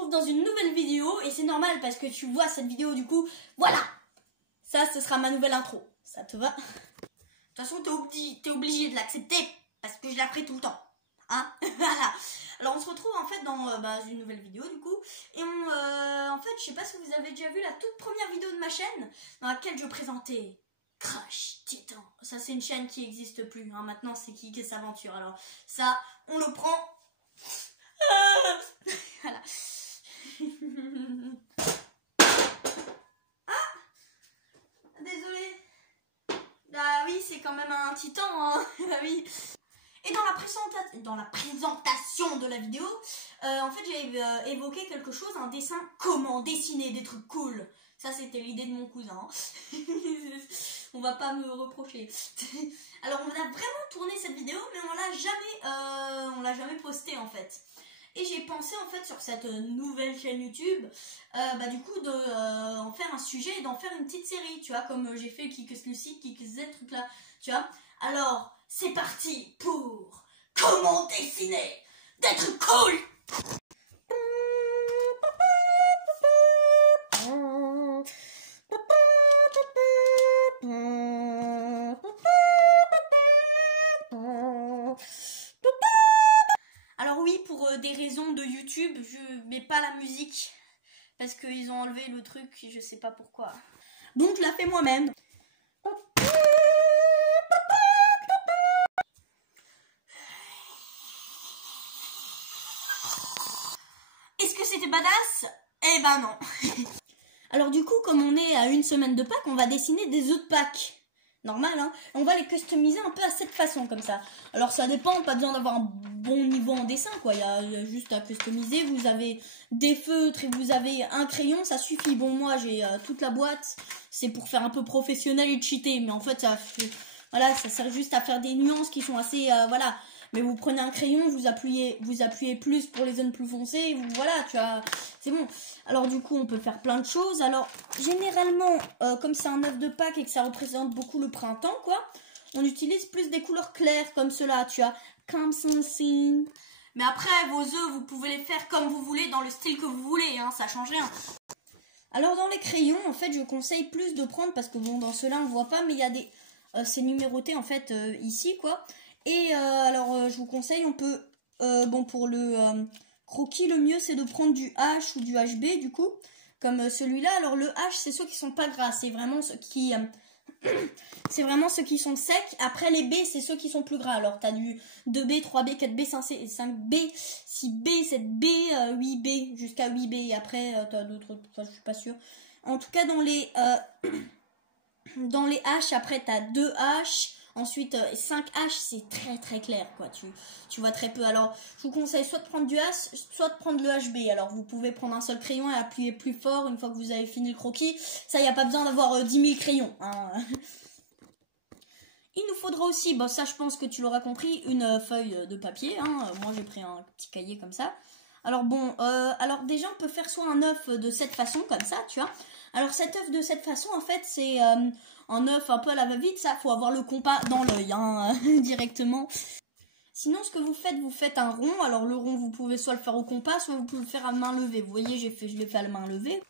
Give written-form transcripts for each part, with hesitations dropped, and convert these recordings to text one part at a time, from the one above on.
retrouve dans une nouvelle vidéo et c'est normal parce que tu vois cette vidéo du coup, voilà. Ça, ce sera ma nouvelle intro. Ça te va? De toute façon, t'es obligé de l'accepter parce que je la ferai tout le temps. Hein? Voilà. Alors on se retrouve en fait dans une nouvelle vidéo du coup. Et en fait, je sais pas si vous avez déjà vu la toute première vidéo de ma chaîne dans laquelle je présentais Crash Titan. Ça c'est une chaîne qui n'existe plus. Hein. Maintenant c'est qui s'aventure. Alors ça, on le prend. Voilà. Ah, désolé. Ah oui, c'est quand même un titan. Hein. Ah oui. Et dans la présentation de la vidéo, en fait j'ai évoqué quelque chose, un dessin, comment dessiner des trucs cool. Ça c'était l'idée de mon cousin. On va pas me reprocher. Alors on a vraiment tourné cette vidéo, mais on l'a jamais postée en fait. Et j'ai pensé en fait sur cette nouvelle chaîne YouTube, du coup en faire un sujet et d'en faire une petite série, tu vois, comme j'ai fait Kikes Lucie, Kikes Z, truc là, tu vois. Alors, c'est parti pour comment dessiner des trucs cool. Alors oui, pour des raisons de YouTube, je mets pas la musique parce qu'ils ont enlevé le truc, je sais pas pourquoi. Donc je la fais moi-même. Est-ce que c'était badass? Eh ben non. Alors du coup, comme on est à une semaine de Pâques, on va dessiner des œufs de Pâques. Normal, hein. On va les customiser un peu à cette façon, comme ça. Alors ça dépend, pas besoin d'avoir un bon niveau en dessin, quoi. Il y a juste à customiser. Vous avez des feutres et vous avez un crayon, ça suffit. Bon, moi j'ai toute la boîte. C'est pour faire un peu professionnel et cheater. Mais en fait, voilà, ça sert juste à faire des nuances qui sont assez... voilà. Mais vous prenez un crayon, vous appuyez plus pour les zones plus foncées, voilà, tu vois, c'est bon. Alors du coup, on peut faire plein de choses. Alors, généralement, comme c'est un œuf de Pâques et que ça représente beaucoup le printemps, quoi, on utilise plus des couleurs claires comme cela, tu vois, comme ceci. Mais après, vos œufs, vous pouvez les faire comme vous voulez, dans le style que vous voulez, hein, ça change rien. Alors dans les crayons, en fait, je conseille plus de prendre, parce que bon, dans ceux-là, on ne voit pas, mais il y a des... c'est numéroté, en fait, ici, quoi. Et alors je vous conseille, on peut, pour le croquis, le mieux c'est de prendre du H ou du HB du coup, comme celui-là. Alors le H c'est ceux qui sont pas gras, c'est vraiment ceux qui c'est vraiment ceux qui sont secs. Après les B c'est ceux qui sont plus gras. Alors t'as du 2B, 3B, 4B, 5B, 6B, 7B, 8B, jusqu'à 8B. Et après t'as d'autres, enfin, je suis pas sûre. En tout cas dans les H, après t'as 2H. Ensuite, 5H, c'est très très clair, quoi. Tu vois très peu. Alors, je vous conseille soit de prendre du H, soit de prendre le HB. Alors, vous pouvez prendre un seul crayon et appuyer plus fort une fois que vous avez fini le croquis. Ça, il n'y a pas besoin d'avoir 10 000 crayons. Hein. Il nous faudra aussi, ça je pense que tu l'auras compris, une feuille de papier. Hein. Moi, j'ai pris un petit cahier comme ça. Alors bon, alors déjà, on peut faire soit un œuf de cette façon, comme ça, tu vois. Alors, cet œuf de cette façon, en fait, c'est... un œuf un peu à la va-vite, ça, faut avoir le compas dans l'œil, hein, directement. Sinon, ce que vous faites un rond. Alors, le rond, vous pouvez soit le faire au compas, soit vous pouvez le faire à main levée. Vous voyez, je l'ai fait à la main levée.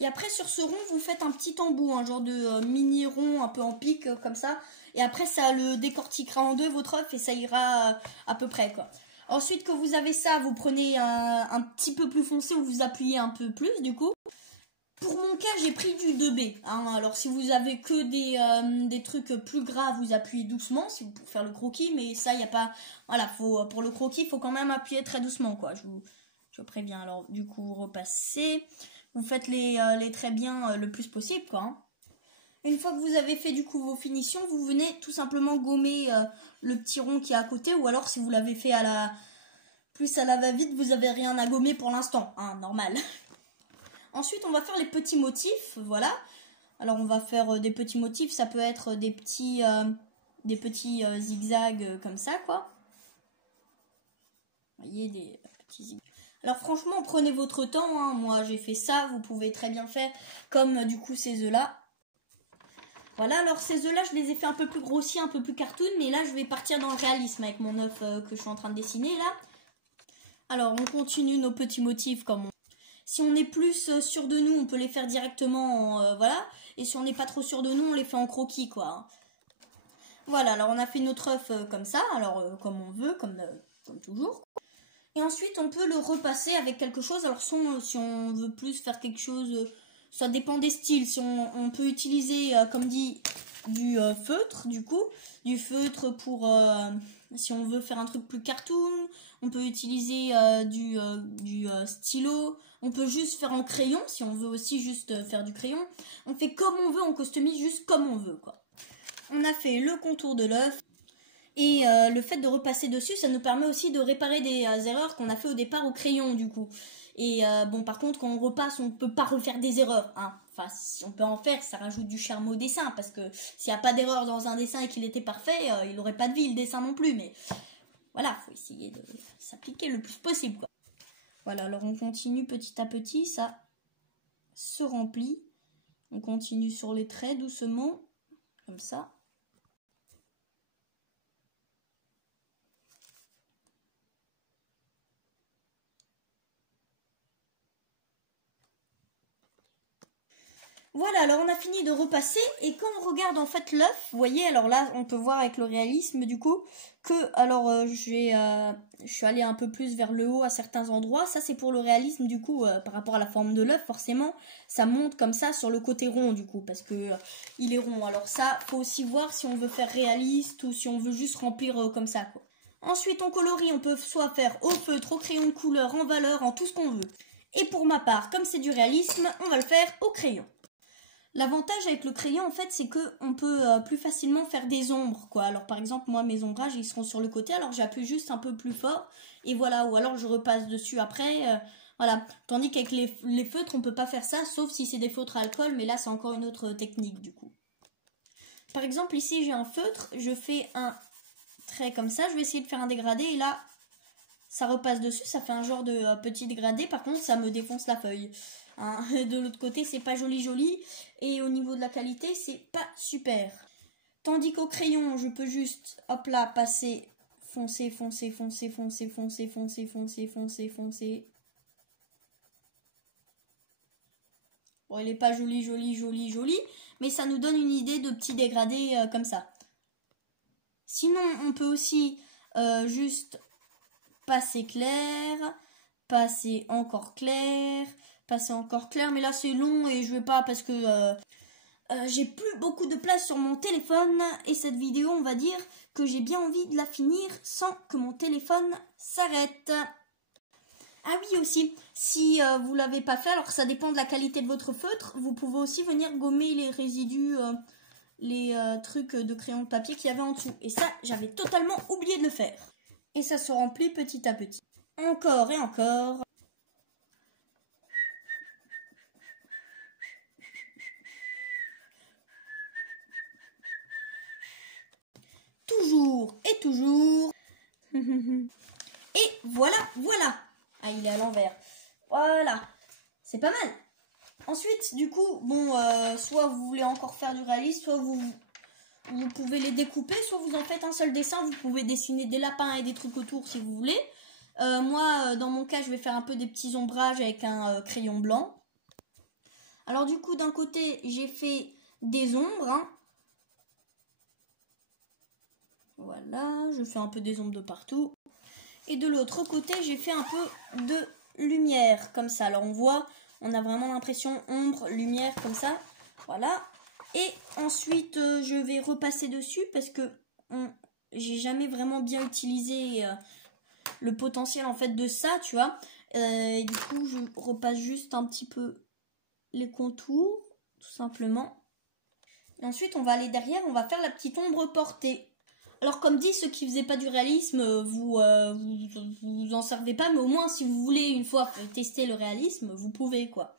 Et après, sur ce rond, vous faites un petit embout, un genre de mini rond, un peu en pique, comme ça. Et après, ça le décortiquera en deux, votre œuf, et ça ira à peu près, quoi. Ensuite que vous avez ça, vous prenez un petit peu plus foncé, ou vous appuyez un peu plus, du coup. Pour mon cas, j'ai pris du 2B. Hein. Alors, si vous avez que des trucs plus gras, vous appuyez doucement pour faire le croquis. Mais ça, il n'y a pas... Voilà, pour le croquis, il faut quand même appuyer très doucement, quoi. Je préviens. Alors, du coup, vous repassez. Vous faites les traits bien le plus possible, quoi. Hein. Une fois que vous avez fait, du coup, vos finitions, vous venez tout simplement gommer le petit rond qui est à côté. Ou alors, si vous l'avez fait plus à la va-vite, vous n'avez rien à gommer pour l'instant. Hein, normal. Ensuite, on va faire les petits motifs, voilà. Alors, on va faire des petits motifs, ça peut être des petits zigzags comme ça, quoi. Vous voyez, des petits zigzags. Alors, franchement, prenez votre temps, hein. Moi, j'ai fait ça, vous pouvez très bien faire comme, du coup, ces œufs-là. Voilà, alors ces œufs-là, je les ai fait un peu plus grossiers, un peu plus cartoon, mais là, je vais partir dans le réalisme avec mon œuf que je suis en train de dessiner, là. Alors, on continue nos petits motifs comme on... Si on est plus sûr de nous, on peut les faire directement voilà. Et si on n'est pas trop sûr de nous, on les fait en croquis, quoi. Voilà, alors on a fait notre œuf comme ça, alors comme on veut, comme toujours. Et ensuite, on peut le repasser avec quelque chose. Alors, si on veut plus faire quelque chose, ça dépend des styles. Si on peut utiliser, comme dit, du feutre, du coup. Du feutre pour, si on veut faire un truc plus cartoon. On peut utiliser du stylo. On peut juste faire en crayon, si on veut aussi juste faire du crayon. On fait comme on veut, on customise juste comme on veut, quoi. On a fait le contour de l'œuf. Et le fait de repasser dessus, ça nous permet aussi de réparer des erreurs qu'on a fait au départ au crayon, du coup. Et bon, par contre, quand on repasse, on ne peut pas refaire des erreurs, hein. Enfin, si on peut en faire, ça rajoute du charme au dessin, parce que s'il n'y a pas d'erreur dans un dessin et qu'il était parfait, il n'aurait pas de vie, le dessin non plus. Mais voilà, faut essayer de s'appliquer le plus possible, quoi. Voilà, alors on continue petit à petit, ça se remplit. On continue sur les traits doucement, comme ça. Voilà, alors on a fini de repasser et quand on regarde en fait l'œuf, vous voyez, alors là on peut voir avec le réalisme du coup que, alors je suis allée un peu plus vers le haut à certains endroits, ça c'est pour le réalisme du coup par rapport à la forme de l'œuf, forcément ça monte comme ça sur le côté rond du coup parce que il est rond, alors ça faut aussi voir si on veut faire réaliste ou si on veut juste remplir comme ça, quoi. Ensuite on colorie, on peut soit faire au feutre, au crayon de couleur, en valeur, en tout ce qu'on veut. Et pour ma part, comme c'est du réalisme, on va le faire au crayon. L'avantage avec le crayon, en fait, c'est que on peut plus facilement faire des ombres, quoi. Alors, par exemple, moi, mes ombrages, ils seront sur le côté, alors j'appuie juste un peu plus fort, et voilà. Ou alors, je repasse dessus après, voilà. Tandis qu'avec les feutres, on peut pas faire ça, sauf si c'est des feutres à alcool, mais là, c'est encore une autre technique, du coup. Par exemple, ici, j'ai un feutre, je fais un trait comme ça, je vais essayer de faire un dégradé, et là, ça repasse dessus, ça fait un genre de petit dégradé, par contre, ça me défonce la feuille. Hein. De l'autre côté, c'est pas joli, et au niveau de la qualité, c'est pas super. Tandis qu'au crayon, je peux juste, hop là, passer, foncer. Bon, il est pas joli, mais ça nous donne une idée de petits dégradés comme ça. Sinon, on peut aussi juste passer clair, passer encore clair, mais là c'est long et je vais pas parce que j'ai plus beaucoup de place sur mon téléphone et cette vidéo, on va dire que j'ai bien envie de la finir sans que mon téléphone s'arrête. Ah oui aussi, si vous l'avez pas fait, alors ça dépend de la qualité de votre feutre, vous pouvez aussi venir gommer les résidus, les trucs de crayon de papier qu'il y avait en dessous. Et ça, j'avais totalement oublié de le faire. Et ça se remplit petit à petit. Encore et encore. Toujours et toujours. Et voilà. Ah, il est à l'envers. Voilà. C'est pas mal. Ensuite, du coup, bon, soit vous voulez encore faire du réalisme, soit vous pouvez les découper, soit vous en faites un seul dessin. Vous pouvez dessiner des lapins et des trucs autour si vous voulez. Moi, dans mon cas, je vais faire un peu des petits ombrages avec un crayon blanc. Alors du coup, d'un côté, j'ai fait des ombres. Hein. Voilà, je fais un peu des ombres de partout. Et de l'autre côté, j'ai fait un peu de lumière, comme ça. Alors on voit, on a vraiment l'impression ombre, lumière, comme ça. Voilà. Et ensuite, je vais repasser dessus parce que j'ai jamais vraiment bien utilisé le potentiel en fait de ça, tu vois. Et du coup, je repasse juste un petit peu les contours, tout simplement. Et ensuite, on va aller derrière, on va faire la petite ombre portée. Alors comme dit, ceux qui faisaient pas du réalisme, vous en servez pas, mais au moins si vous voulez une fois tester le réalisme, vous pouvez quoi.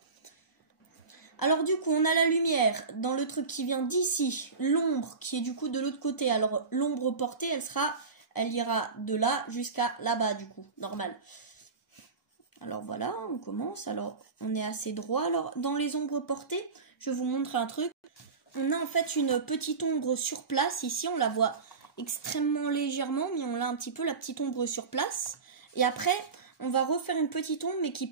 Alors du coup, on a la lumière dans le truc qui vient d'ici, l'ombre qui est du coup de l'autre côté. Alors l'ombre portée, elle ira de là jusqu'à là-bas du coup, normal. Alors voilà, on commence. Alors on est assez droit. Alors dans les ombres portées, je vous montre un truc. On a en fait une petite ombre sur place. Ici, on la voit extrêmement légèrement, mais on a un petit peu la petite ombre sur place. Et après, on va refaire une petite ombre, mais qui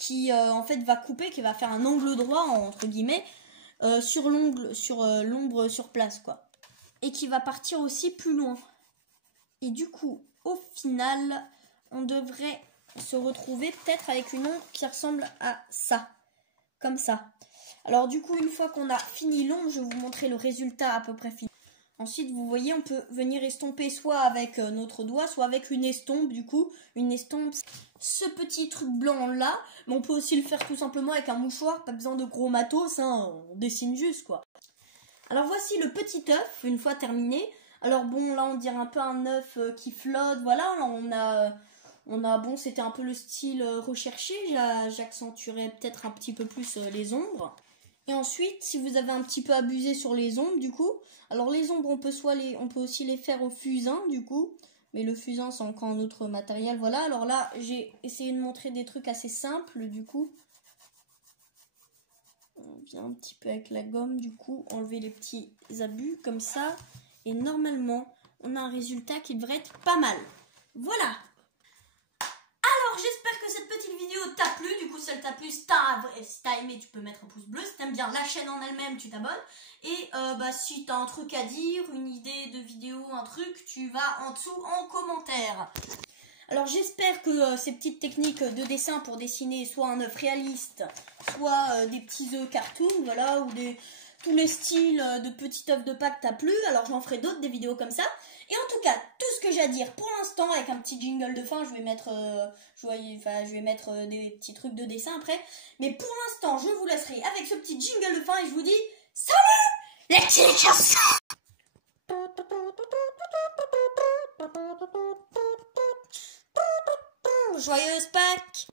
qui en fait va couper, qui va faire un angle droit entre guillemets sur l'ongle, sur l'ombre sur place quoi, et qui va partir aussi plus loin. Et du coup, au final, on devrait se retrouver peut-être avec une ombre qui ressemble à ça, comme ça. Alors du coup, une fois qu'on a fini l'ombre, je vais vous montrer le résultat à peu près fini. Ensuite, vous voyez, on peut venir estomper soit avec notre doigt, soit avec une estompe. Du coup, une estompe, ce petit truc blanc là. Mais on peut aussi le faire tout simplement avec un mouchoir. Pas besoin de gros matos, hein, on dessine juste quoi. Alors voici le petit œuf, une fois terminé. Alors bon, là on dirait un peu un œuf qui flotte. Voilà, là on a bon, c'était un peu le style recherché. J'accentuerai peut-être un petit peu plus les ombres. Et ensuite, si vous avez un petit peu abusé sur les ombres, du coup, alors les ombres, on peut aussi les faire au fusain, du coup, mais le fusain, c'est encore un autre matériel, voilà. Alors là, j'ai essayé de montrer des trucs assez simples, du coup. On vient un petit peu avec la gomme, du coup, enlever les petits abus, comme ça. Et normalement, on a un résultat qui devrait être pas mal. Voilà! Alors j'espère que cette petite vidéo t'a plu. Du coup si elle t'a plu, si t'as aimé, tu peux mettre un pouce bleu. Si t'aimes bien la chaîne en elle-même, tu t'abonnes. Et si t'as un truc à dire, une idée de vidéo, un truc, tu vas en dessous en commentaire. Alors j'espère que ces petites techniques de dessin pour dessiner soit un œuf réaliste, soit des petits œufs cartoon, voilà, ou tous les styles de petits œufs de Pâques t'a plu. Alors j'en ferai d'autres, des vidéos comme ça. Et en tout cas, tout ce que j'ai à dire pour l'instant, avec un petit jingle de fin, je vais mettre des petits trucs de dessin après. Mais pour l'instant, je vous laisserai avec ce petit jingle de fin et je vous dis salut les teachers. Joyeuse Pâques.